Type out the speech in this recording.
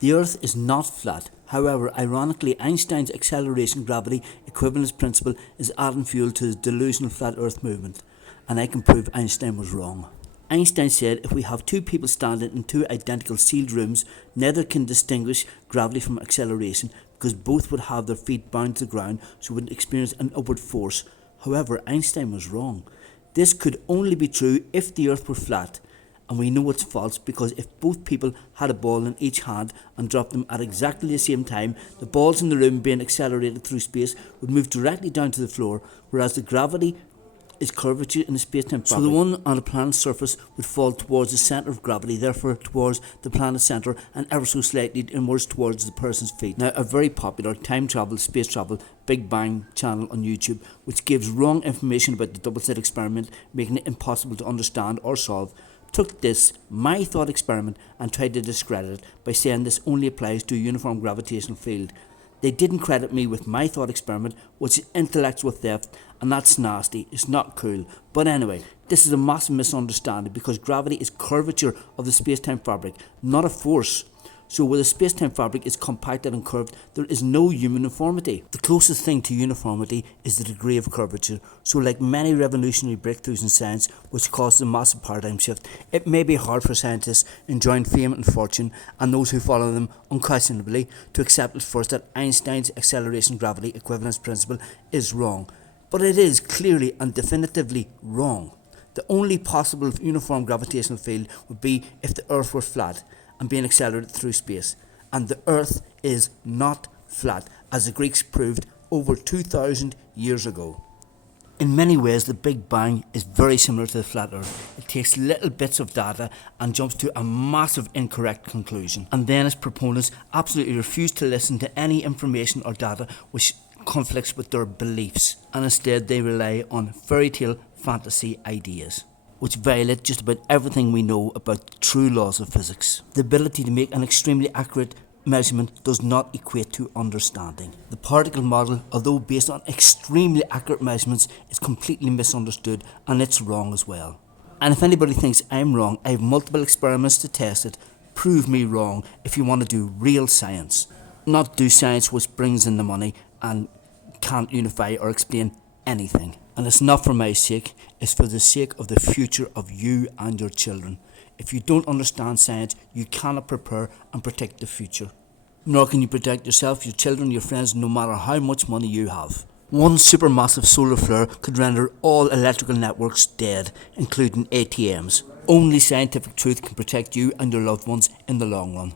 The Earth is not flat. However, ironically, Einstein's acceleration gravity equivalence principle is adding fuel to the delusional flat Earth movement, and I can prove Einstein was wrong. Einstein said if we have two people standing in two identical sealed rooms, neither can distinguish gravity from acceleration because both would have their feet bound to the ground, so wouldn't experience an upward force. However, Einstein was wrong. This could only be true if the Earth were flat, and we know it's false because if both people had a ball in each hand and dropped them at exactly the same time, the balls in the room being accelerated through space would move directly down to the floor, whereas the gravity is curvature in the space-time fabric. So the one on the planet's surface would fall towards the centre of gravity, therefore towards the planet's centre, and ever so slightly inwards towards the person's feet. Now, a very popular time travel, space travel, Big Bang channel on YouTube, which gives wrong information about the double-slit experiment, making it impossible to understand or solve, took this, my thought experiment, and tried to discredit it by saying this only applies to a uniform gravitational field. They didn't credit me with my thought experiment, which is intellectual theft, and that's nasty. It's not cool. But anyway, this is a massive misunderstanding because gravity is curvature of the space-time fabric, not a force. So where the space-time fabric is compacted and curved, there is no uniformity. The closest thing to uniformity is the degree of curvature. So like many revolutionary breakthroughs in science, which caused a massive paradigm shift, it may be hard for scientists enjoying fame and fortune, and those who follow them unquestionably, to accept at first that Einstein's acceleration gravity equivalence principle is wrong. But it is clearly and definitively wrong. The only possible uniform gravitational field would be if the Earth were flat and being accelerated through space. And the Earth is not flat, as the Greeks proved over 2,000 years ago. In many ways, the Big Bang is very similar to the flat Earth. It takes little bits of data and jumps to a massive incorrect conclusion. And then its proponents absolutely refuse to listen to any information or data which conflicts with their beliefs. And instead they rely on fairy tale fantasy ideas, which violate just about everything we know about the true laws of physics. The ability to make an extremely accurate measurement does not equate to understanding. The particle model, although based on extremely accurate measurements, is completely misunderstood, and it's wrong as well. And if anybody thinks I'm wrong, I have multiple experiments to test it. Prove me wrong if you want to do real science. Not do science which brings in the money and can't unify or explain anything. And it's not for my sake, it's for the sake of the future of you and your children. If you don't understand science, you cannot prepare and protect the future. Nor can you protect yourself, your children, your friends, no matter how much money you have. One supermassive solar flare could render all electrical networks dead, including ATMs. Only scientific truth can protect you and your loved ones in the long run.